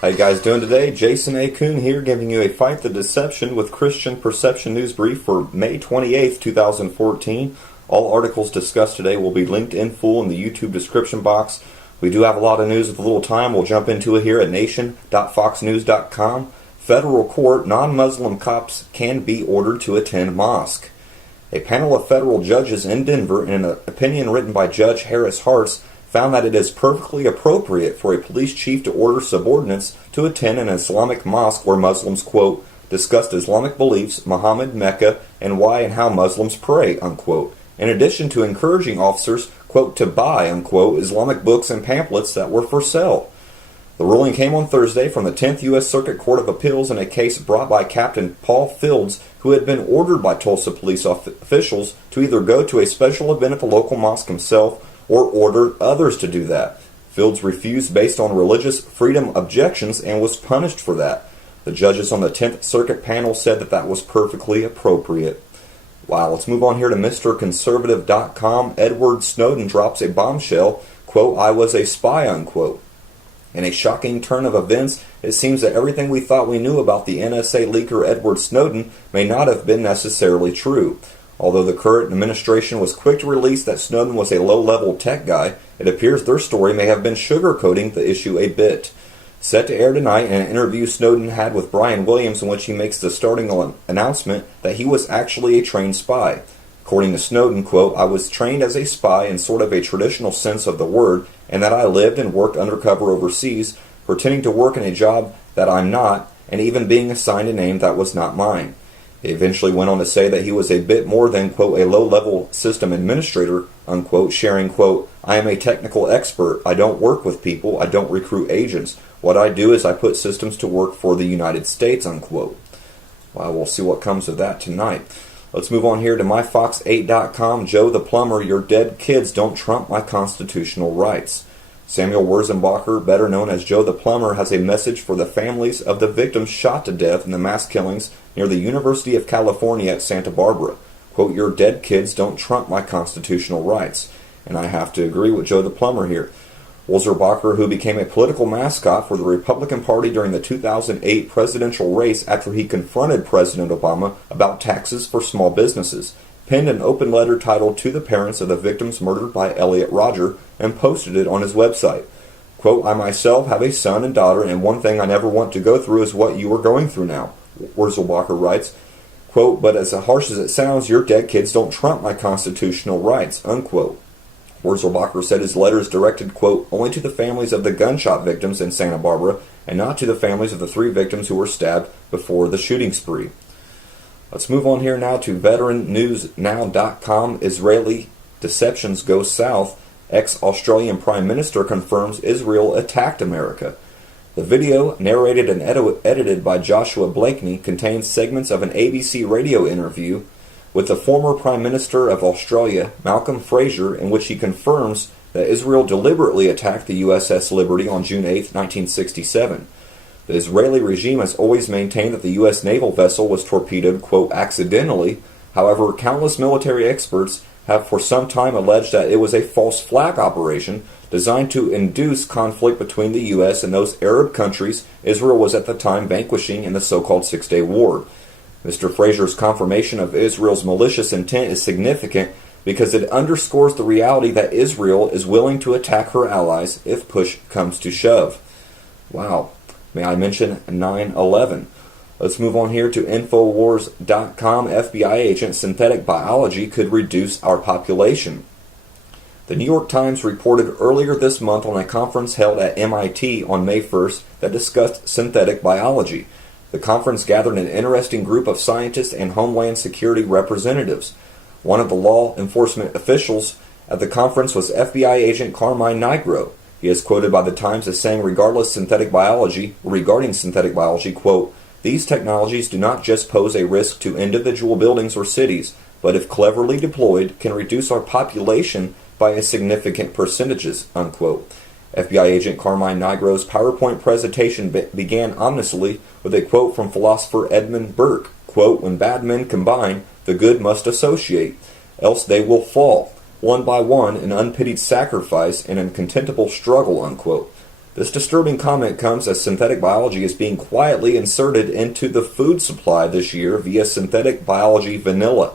How you guys doing today? Jason A. Kuhn here, giving you a Fight the Deception with Christian Perception news brief for May 28th, 2014. All articles discussed today will be linked in full in the YouTube description box. We do have a lot of news with a little time. We'll jump into it here at nation.foxnews.com. Federal court, non-Muslim cops can be ordered to attend mosque. A panel of federal judges in Denver, in an opinion written by Judge Harris Hartz, found that it is perfectly appropriate for a police chief to order subordinates to attend an Islamic mosque where Muslims, quote, discussed Islamic beliefs, Muhammad, Mecca, and why and how Muslims pray, unquote, in addition to encouraging officers, quote, to buy, unquote, Islamic books and pamphlets that were for sale. The ruling came on Thursday from the 10th U.S. Circuit Court of Appeals in a case brought by Captain Paul Fields, who had been ordered by Tulsa police officials to either go to a special event at the local mosque himself or ordered others to do that. Fields refused based on religious freedom objections and was punished for that. The judges on the 10th Circuit panel said that was perfectly appropriate. Wow, let's move on here to MrConservative.com. Edward Snowden drops a bombshell, quote, I was a spy, unquote. In a shocking turn of events, it seems that everything we thought we knew about the NSA leaker Edward Snowden may not have been necessarily true. Although the current administration was quick to release that Snowden was a low-level tech guy, it appears their story may have been sugarcoating the issue a bit. Set to air tonight in an interview Snowden had with Brian Williams in which he makes the starting announcement that he was actually a trained spy. According to Snowden, quote, I was trained as a spy in sort of a traditional sense of the word, and that I lived and worked undercover overseas, pretending to work in a job that I'm not, and even being assigned a name that was not mine. He eventually went on to say that he was a bit more than, quote, a low-level system administrator, unquote, sharing, quote, I am a technical expert. I don't work with people. I don't recruit agents. What I do is I put systems to work for the United States, unquote. Well, we'll see what comes of that tonight. Let's move on here to myfox8.com. Joe the Plumber, your dead kids don't trump my constitutional rights. Samuel Wurzenbacher, better known as Joe the Plumber, has a message for the families of the victims shot to death in the mass killings near the University of California at Santa Barbara. Quote, your dead kids don't trump my constitutional rights. And I have to agree with Joe the Plumber here. Wurzenbacher, who became a political mascot for the Republican Party during the 2008 presidential race after he confronted President Obama about taxes for small businesses, penned an open letter titled To the Parents of the Victims Murdered by Elliot Rodger and posted it on his website. Quote, I myself have a son and daughter, and one thing I never want to go through is what you are going through now, Wurzenbacher writes. Quote, but as harsh as it sounds, your dead kids don't trump my constitutional rights, unquote. Wurzenbacher said his letter is directed, quote, only to the families of the gunshot victims in Santa Barbara and not to the families of the 3 victims who were stabbed before the shooting spree. Let's move on here now to VeteranNewsNow.com. Israeli deceptions go south. Ex-Australian Prime Minister confirms Israel attacked America. The video, narrated and edited by Joshua Blakeney, contains segments of an ABC radio interview with the former Prime Minister of Australia, Malcolm Fraser, in which he confirms that Israel deliberately attacked the USS Liberty on June 8, 1967. The Israeli regime has always maintained that the U.S. naval vessel was torpedoed, quote, accidentally. However, countless military experts have for some time alleged that it was a false flag operation designed to induce conflict between the U.S. and those Arab countries Israel was at the time vanquishing in the so-called Six-Day War. Mr. Fraser's confirmation of Israel's malicious intent is significant because it underscores the reality that Israel is willing to attack her allies if push comes to shove. Wow. May I mention 9/11? Let's move on here to Infowars.com. FBI agent synthetic biology could reduce our population. The New York Times reported earlier this month on a conference held at MIT on May 1st that discussed synthetic biology. The conference gathered an interesting group of scientists and Homeland Security representatives. One of the law enforcement officials at the conference was FBI agent Carmine Nigro. He is quoted by the Times as saying regarding synthetic biology, quote, these technologies do not just pose a risk to individual buildings or cities, but if cleverly deployed, can reduce our population by a significant percentages, unquote. FBI agent Carmine Nigro's PowerPoint presentation began ominously with a quote from philosopher Edmund Burke, quote, when bad men combine, the good must associate, else they will fall, one by one, in unpitied sacrifice and in contemptible struggle, unquote. This disturbing comment comes as synthetic biology is being quietly inserted into the food supply this year via synthetic biology vanilla.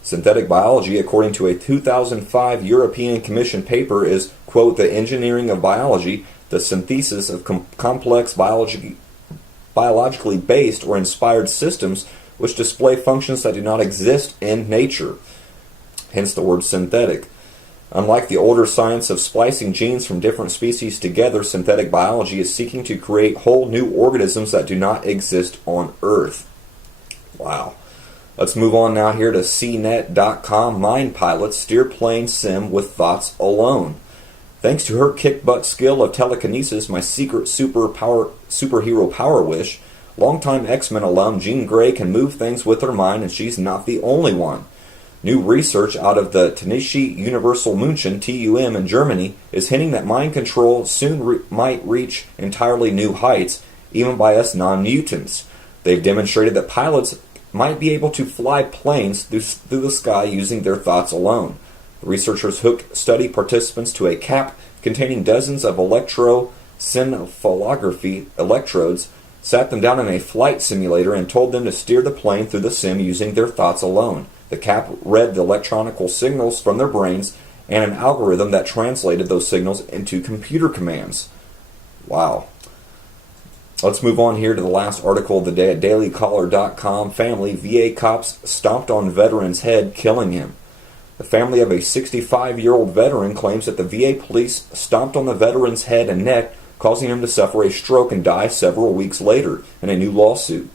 Synthetic biology, according to a 2005 European Commission paper, is, quote, the engineering of biology, the synthesis of complex biologically based or inspired systems which display functions that do not exist in nature. Hence the word synthetic. Unlike the older science of splicing genes from different species together, synthetic biology is seeking to create whole new organisms that do not exist on Earth. Wow. Let's move on now here to CNET.com. Mind pilots steer plane sim with thoughts alone. Thanks to her kick-butt skill of telekinesis, my secret superhero power wish, longtime X-Men alum Jean Grey can move things with her mind, and she's not the only one. New research out of the Technische Universal München, TUM, in Germany is hinting that mind control soon might reach entirely new heights, even by us non-mutants. They've demonstrated that pilots might be able to fly planes through the sky using their thoughts alone. The researchers hooked study participants to a cap containing dozens of electroencephalography electrodes, sat them down in a flight simulator, and told them to steer the plane through the sim using their thoughts alone. The cap read the electronical signals from their brains and an algorithm that translated those signals into computer commands. Wow. Let's move on here to the last article of the day at dailycaller.com. Family, VA cops stomped on veteran's head, killing him. The family of a 65-year-old veteran claims that the VA police stomped on the veteran's head and neck, causing him to suffer a stroke and die several weeks later in a new lawsuit.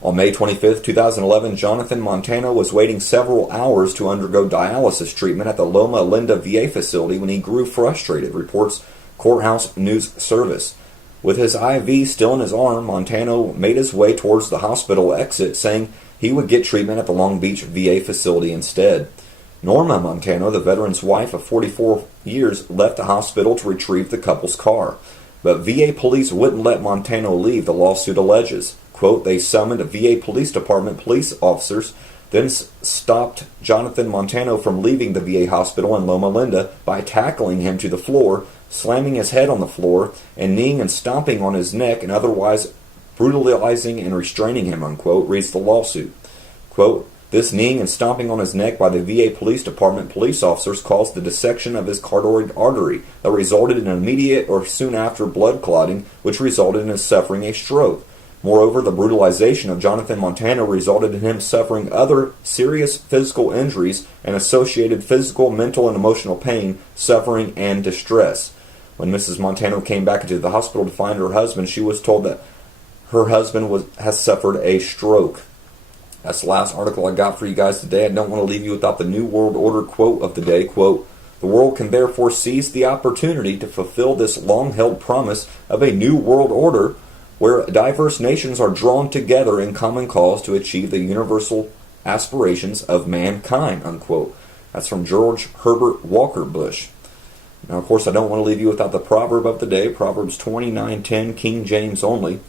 On May 25, 2011, Jonathan Montano was waiting several hours to undergo dialysis treatment at the Loma Linda VA facility when he grew frustrated, reports Courthouse News Service. With his IV still in his arm, Montano made his way towards the hospital exit, saying he would get treatment at the Long Beach VA facility instead. Norma Montano, the veteran's wife of 44 years, left the hospital to retrieve the couple's car. But VA police wouldn't let Montano leave, the lawsuit alleges. Quote, they summoned VA Police Department police officers, then stopped Jonathan Montano from leaving the VA hospital in Loma Linda by tackling him to the floor, slamming his head on the floor, and kneeing and stomping on his neck, and otherwise brutalizing and restraining him, unquote, reads the lawsuit. Quote, this kneeing and stomping on his neck by the VA Police Department police officers caused the dissection of his carotid artery that resulted in immediate or soon after blood clotting, which resulted in his suffering a stroke. Moreover, the brutalization of Jonathan Montano resulted in him suffering other serious physical injuries and associated physical, mental, and emotional pain, suffering, and distress. When Mrs. Montano came back into the hospital to find her husband, she was told that her husband has suffered a stroke. That's the last article I got for you guys today. I don't want to leave you without the New World Order quote of the day. Quote, the world can therefore seize the opportunity to fulfill this long-held promise of a new world order where diverse nations are drawn together in common cause to achieve the universal aspirations of mankind, unquote. That's from George Herbert Walker Bush. Now, of course, I don't want to leave you without the proverb of the day, Proverbs 29:10, King James only.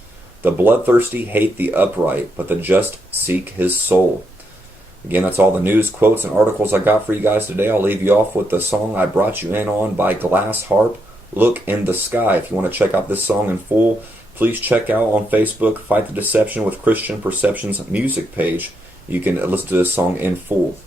The bloodthirsty hate the upright, but the just seek his soul. Again, that's all the news, quotes, and articles I got for you guys today. I'll leave you off with the song I Brought You In On by Glass Harp, Look in the Sky. If you want to check out this song in full, please check out on Facebook Fight the Deception with Christian Perceptions music page. You can listen to this song in full.